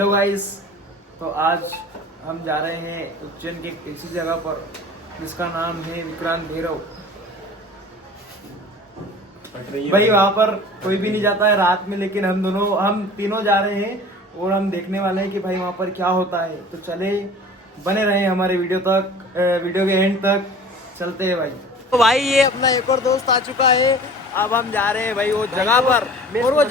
Hello guys, तो आज हम जा रहे हैं उज्जैन की एक ऐसी जगह पर जिसका नाम है विक्रांत भैरव। भाई वहाँ पर कोई भी नहीं जाता है रात में, लेकिन हम तीनों जा रहे हैं और हम देखने वाले हैं कि भाई वहाँ पर क्या होता है। तो चले, बने रहे हमारे वीडियो के एंड तक। चलते हैं भाई। तो भाई ये अपना एक और दोस्त आ चुका है। अब हम जा रहे हैं भाई वो जगह पर, और वो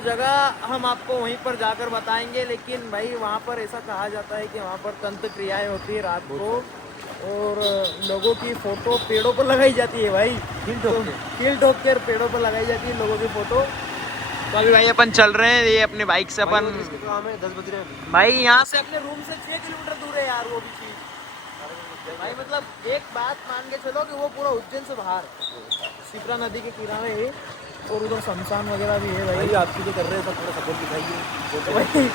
जगह हम आपको वहीं पर जाकर बताएंगे। लेकिन भाई वहाँ पर ऐसा कहा जाता है कि वहाँ पर तंत्र क्रियाएं होती है रात को, और लोगों की फोटो पेड़ों पर लगाई जाती है भाई। कील ठोक कर पेड़ों पर लगाई जाती है लोगों की फोटो। तो अभी भाई अपन चल रहे हैं, ये अपने बाइक से अपन 10 बज रहे हैं भाई यहाँ से अपने रूम से 6 किलोमीटर दूर है यार वो भी चीज भाई। मतलब एक बात मान के चलो कि वो पूरा उज्जैन से बाहर शिप्रा नदी के किनारे है, और उधर शमशान वगैरह भी है भाई। आपकी जो कर रहे हैं सब थोड़ा सपोर्ट दिखाइए।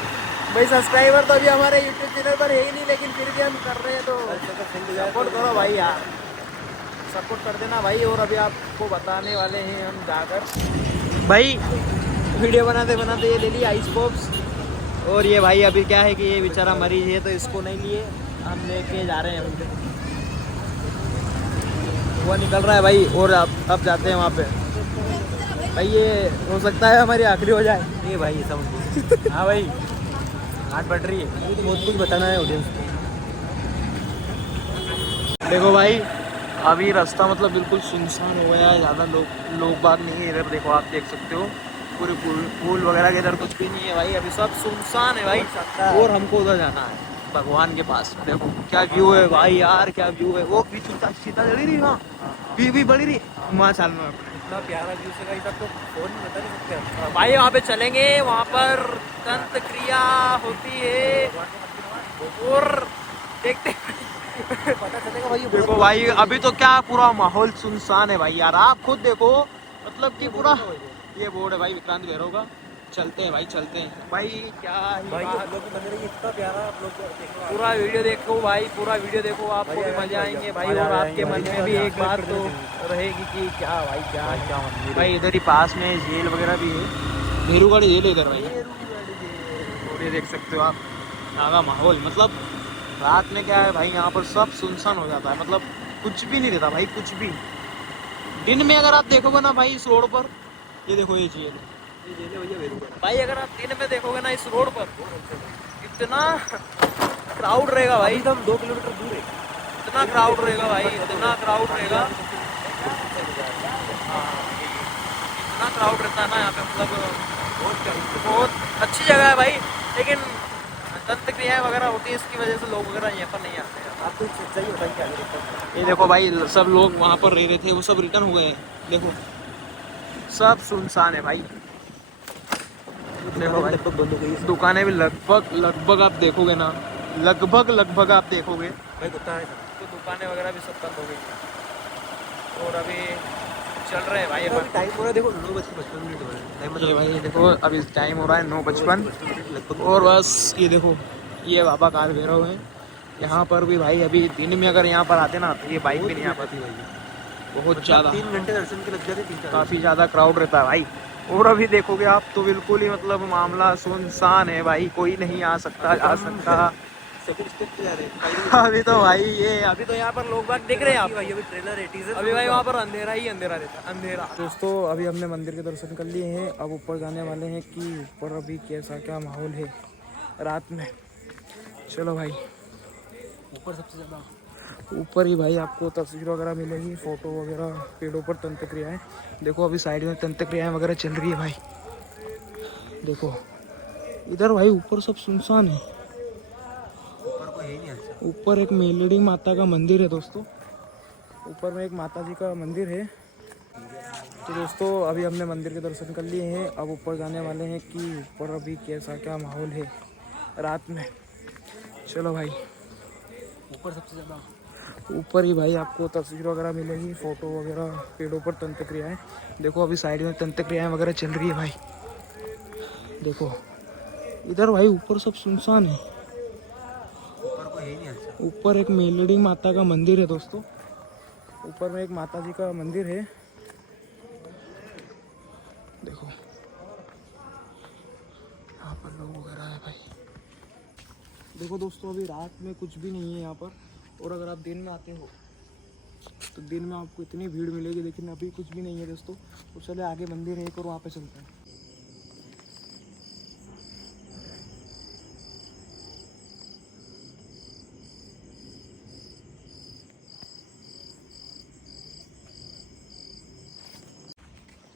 भाई सब्सक्राइबर तो अभी हमारे यूट्यूब चैनल पर है ही नहीं, लेकिन फिर भी हम कर रहे हैं, तो सपोर्ट करो भाई यार, सपोर्ट कर देना भाई। और अभी आपको बताने वाले हैं हम जाकर भाई, वीडियो बनाते बनाते ये ले ली आइस पॉप्स। और ये भाई अभी क्या है कि ये बेचारा मरीज है, तो इसको नहीं लिए, हम लेके जा रहे हैं। वो निकल रहा है भाई, और अब जाते हैं वहाँ पे भाई। ये हो सकता है हमारी आखिरी हो जाए। ये भाई ये सब हाँ भाई हाथ बढ़ रही है, तो बहुत कुछ बताना है ऑडियंस को। देखो भाई अभी रास्ता मतलब बिल्कुल सुनसान हो गया है, ज़्यादा लोग बाग नहीं है इधर। देखो आप देख सकते हो पूरे फूल वगैरह के इधर कुछ भी नहीं है भाई, अभी सब सुनसान है भाई। और हमको उधर जाना है भगवान के पास। देखो क्या व्यू है भाई यार, क्या व्यू है। वो सीता जड़ी रही वहाँ, भी बड़ी रही वहाँ चलना। इतना प्यारा व्यू से गाइस आपको फोन में बता नहीं सकते भाई वहाँ पे चलेंगे, वहाँ पर तंत्र क्रिया होती है, और देखते पता चलेगा भाई। देखो भाई अभी तो क्या पूरा माहौल सुनसान है भाई यार, आप खुद देखो। मतलब कि पूरा ये बोर्ड है भाई विक्रांत भैरव का। चलते हैं भाई, चलते हैं भाई। क्या ही भाई बात। आप लोग बन रही है इतना प्यारा, आप लोग देखो पूरा वीडियो देखो भाई, पूरा वीडियो देखो, आपको भी मजा आएंगे भाई। और आपके मन में भी एक बात तो रहेगी कि क्या भाई क्या भाई। इधर ही पास में जेल वगैरह भी है, भेरूगढ़ जेल है इधर भाई। और ये देख सकते हो आप यहाँ का माहौल। मतलब रात में क्या है भाई, यहाँ पर सब सुनसान हो जाता है, मतलब कुछ भी नहीं रहता भाई, कुछ भी। दिन में अगर आप देखोगे ना भाई इस रोड पर, ये देखो ये जेल भाई, अगर आप दिन में देखोगे ना इस रोड पर, इतना क्राउड रहेगा भाई। हम 2 किलोमीटर दूर है, इतना क्राउड रहेगा भाई, इतना क्राउड रहेगा, इतना क्राउड रहता है ना यहाँ पे। मतलब बहुत अच्छी जगह है भाई, लेकिन तंत्र क्रियाएं वगैरह होती है, इसकी वजह से लोग वगैरह यहाँ पर नहीं आते हैं। आपको सच्चाई बताइए क्या है। ये देखो भाई सब लोग वहाँ पर रह रहे थे, वो सब रिटर्न हो गए हैं। देखो सब सुनसान है भाई। देखो भाई लगभग बंद हो गई है दुकानें भी लगभग आप देखोगे ना, लगभग आप देखोगे भाई। कुत्ता है तो दुकानें वगैरह भी सब बंद हो गई। और अभी चल रहे हैं भाई अपन। टाइम हो रहा है, देखो 9:55 हो रहा है। ये भाई देखो अभी टाइम हो रहा है 9:55, लगभग। और बस ये देखो ये बाबा काल भैरव है। यहाँ पर भी भाई अभी दिन में अगर यहाँ पर आते ना, तो ये बाइक भी नहीं आ पाती भाई, बहुत ज़्यादा। 3 घंटे दर्शन के लग जाते, 3-4 काफ़ी ज़्यादा क्राउड रहता है भाई। और अभी देखोगे आप तो बिल्कुल ही मतलब मामला सुनसान है भाई, कोई नहीं आ सकता जा सकता। सेकंड स्टेप पे जा रहे हैं। अभी तो भाई ये अभी तो यहाँ पर लोग बात दिख रहे हैं आप। भाई अभी ट्रेलर है, टीजर। अभी भाई वहाँ पर अंधेरा ही अंधेरा रहता है, अंधेरा। दोस्तों अभी हमने मंदिर के दर्शन कर लिए हैं, अब ऊपर जाने वाले हैं कि ऊपर अभी कैसा क्या माहौल है रात में। चलो भाई ऊपर सबसे ज्यादा ऊपर ही भाई आपको तस्वीर वगैरह मिलेगी, फोटो वगैरह, पेड़ों पर तंत्र क्रियाएं। देखो अभी साइड में तंत्र क्रियाएं वगैरह चल रही है भाई। देखो इधर भाई ऊपर सब सुनसान है। ऊपर को है ही नहीं अच्छा। ऊपर एक मेलड़ी माता का मंदिर है दोस्तों, ऊपर में एक माता जी का मंदिर है। तो दोस्तों अभी हमने मंदिर के दर्शन कर लिए हैं, अब ऊपर जाने वाले हैं कि ऊपर अभी कैसा क्या माहौल है रात में। चलो भाई ऊपर सबसे ज्यादा ऊपर ही भाई आपको तस्वीर वगैरह मिलेगी, फोटो वगैरह, पेड़ों पर तंत्र क्रियाएं। देखो अभी साइड में तंत्र क्रियाएं वगैरह चल रही है भाई। देखो इधर भाई ऊपर सब सुनसान है। ऊपर को है ही नहीं अच्छा। ऊपर एक मेलड़ी माता का मंदिर है दोस्तों, ऊपर में एक माता जी का मंदिर है। देखो यहाँ पर लोग वगैरह है भाई। देखो दोस्तों, अभी रात में कुछ भी नहीं है यहाँ पर, और अगर आप दिन में आते हो तो दिन में आपको इतनी भीड़ मिलेगी, लेकिन अभी कुछ भी नहीं है दोस्तों। तो चले आगे मंदिर है एक और वहाँ पे चलते हैं।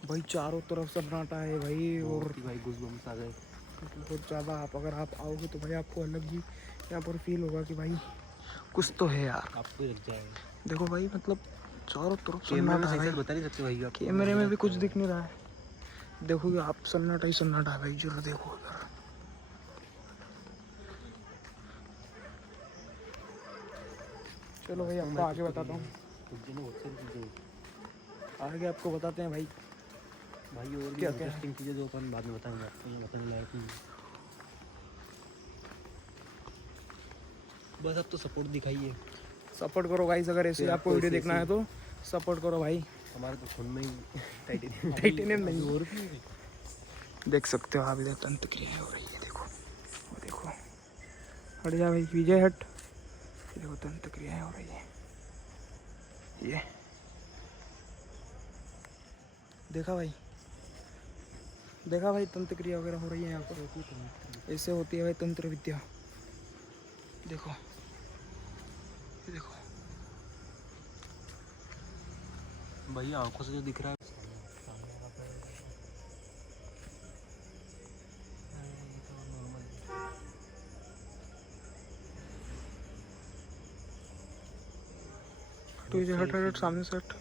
भाई चारों तरफ सन्नाटा है भाई, और भाई गूज़बम्स आ गए बहुत ज़्यादा। अगर आप आओगे तो भाई आपको अलग ही यहाँ पर फील होगा कि भाई कुछ तो है यार। आपको लग जाएगा। देखो भाई, मतलब चारों तरफ कैमरे में सन्नाटा है सही भाई। बता नहीं सकते भाई आप। कैमरे में भी कुछ दिख नहीं रहा है। देखोगे आप, सन्नाटा ही सन्नाटा है भाई। जरा देखो उधर। चलो भाई, आपको आगे बताता हूँ, आगे आपको बताते हैं भाई। भाई और भी क्या क्या इंटरेस्टिंग चीज़ें जो अपन बाद में बताएंगे आपको, ये बताने लायक नहीं। बस अब तो सपोर्ट दिखाइए। सपोर्ट करो गाइस, अगर ऐसे फिर आपको आपको वीडियो ऐसे देखना है तो सपोर्ट करो भाई। हमारे तो खून में ही टाइटेनियम टाइटेनियम नहीं, और भी है। देख सकते हो आप, इधर तंत्र क्रिया हो रही है। देखो वो देखो, हट जा भाई विजय, हट। देखो तंत्र क्रियाएं हो रही है। ये देखा भाई, देखा भाई, तंत्र क्रिया वगैरह हो रही है यहाँ पर। ऐसे होती है भाई तंत्र विद्या। देखो ये देखो भाई आंखों से जो दिख रहा है तो ये हट हट हट, सामने से हट।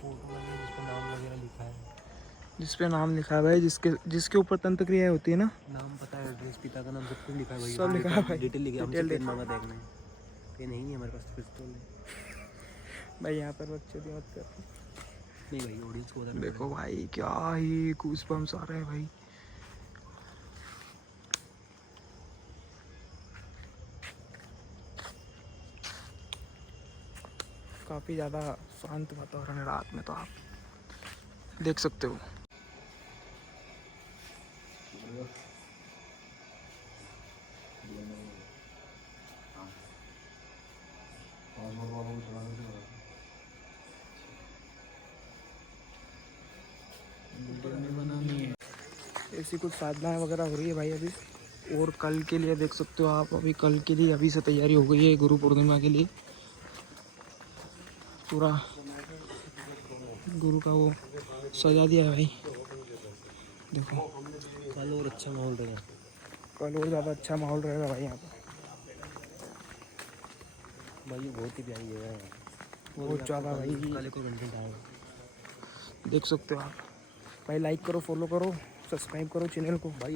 फोटो में जिस पर नाम वगैरह लिखा है, जिस पे नाम लिखा है भाई, जिसके ऊपर तंत्र क्रियाएं होती है ना, नाम पता है, एड्रेस, पिता का नाम, सब कुछ लिखा है भाई। सब लिखा है भाई। डिटेल लिखा है। हमसे डिटेल पेन लिखा मांगा देखने, पेन नहीं है हमारे पास, पिस्तौल है। भाई। यहाँ पर बच्चे भी मत कर। नहीं भाई, ऑडियंस को बताना देखो भाई, क्या ही गूज़बम्स आ रहे हैं भाई। काफ़ी ज़्यादा शांत वातावरण है रात में, तो आप देख सकते हो। ऐसी कुछ साधनाएं वगैरह हो रही है भाई अभी। और कल के लिए देख सकते हो आप, अभी कल के लिए अभी से तैयारी हो गई है गुरु पूर्णिमा के लिए। पूरा गुरु का वो सजा दिया है भाई। देखो कल और अच्छा माहौल रहेगा। कल और ज़्यादा अच्छा माहौल रहेगा भाई यहाँ पर। भाई ये बहुत ही प्यारी जगह है, बहुत ज़्यादा भाई। कल को कंटेंट आएगा। देख सकते हो आप भाई। लाइक करो, फॉलो करो, सब्सक्राइब करो चैनल को भाई।